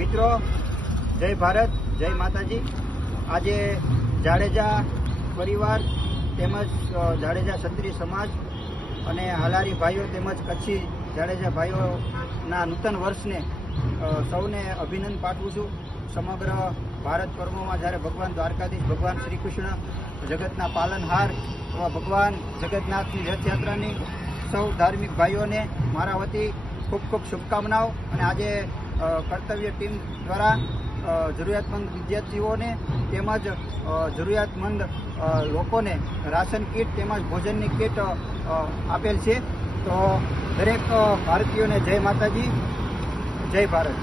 મિત્રો, જય ભારત, જય માતાજી। આજે જાડેજા પરિવાર તેમજ જાડેજા ક્ષત્રિય સમાજ અને હાલારી ભાઈઓ તેમજ કચ્છી જાડેજા ભાઈઓના નૂતન વર્ષને સૌને અભિનંદન પાઠવું છું। સમગ્ર ભારત પર્વમાં જ્યારે ભગવાન દ્વારકાધીશ ભગવાન શ્રી કૃષ્ણ જગતના પાલનહાર એવા ભગવાન જગન્નાથની રથયાત્રાની સૌ ધાર્મિક ભાઈઓને મારા વતી ખૂબ ખૂબ શુભકામનાઓ। અને આજે કર્તવ્ય ટીમ દ્વારા જરૂરિયાતમંદ વિદ્યાર્થીઓને તેમજ જરૂરિયાતમંદ લોકોને રાશન કીટ તેમજ ભોજનની કીટ આપેલ છે। તો દરેક ભારતીયોને જય માતાજી, જય ભારત।